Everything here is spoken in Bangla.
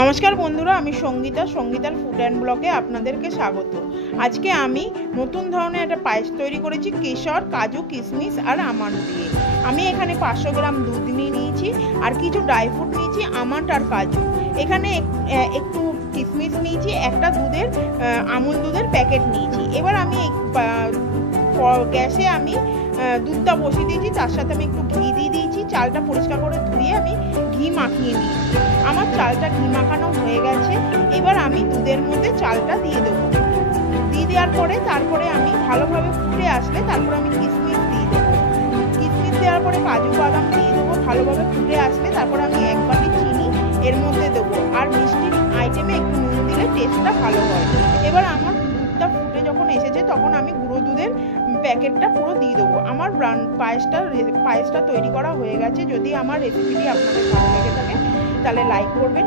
নমস্কার বন্ধুরা, আমি সঙ্গীতার ফুড অ্যান্ড ব্লগে আপনাদেরকে স্বাগত। আজকে আমি নতুন ধরনের একটা পায়েস তৈরি করেছি কেশর, কাজু, কিশমিশ আর আমন্ড দিয়ে। আমি এখানে 500 গ্রাম দুধ নিয়ে নিয়েছি আর কিছু ড্রাই ফ্রুট নিয়েছি, আমন্ড আর কাজু। এখানে একটু কিশমিশ নিয়েছি, একটা আমুল দুধের প্যাকেট নিয়েছি। এবার আমি গ্যাসে আমি দুধটা বসিয়ে দিয়েছি, তার সাথে আমি একটু ঘি দিয়ে দিয়েছি। চালটা পরিষ্কার করে ধুয়ে আমি ঘি মাখিয়ে নিয়েছি। আমার চালটা ঘি মাখানো হয়ে গেছে। এবার আমি দুধের মধ্যে চালটা দিয়ে দেবো। দিয়ে দেওয়ার পরে তারপরে আমি ভালোভাবে ফুটে আসলে তারপরে আমি কিশমিশ দিয়ে দেবো। কিশমিশ দেওয়ার পরে কাজু বাদাম দিয়ে দেবো। ভালোভাবে ফুটে আসলে তারপরে আমি 1 বাটি চিনি এর মধ্যে দেবো। আর মিষ্টির আইটেমে একটু নুন দিলে টেস্টটা ভালো হয়। এবার আমার দুধটা ফুটে যখন এসেছে তখন আমি গুঁড়ো দুধের প্যাকেটটা পুরো দিয়ে দেবো। আমার পায়েসটা তৈরি করা হয়ে গেছে। যদি আমার রেসিপিটি আপনাদের ভালো লেগে থাকে তাহলে লাইক করবেন।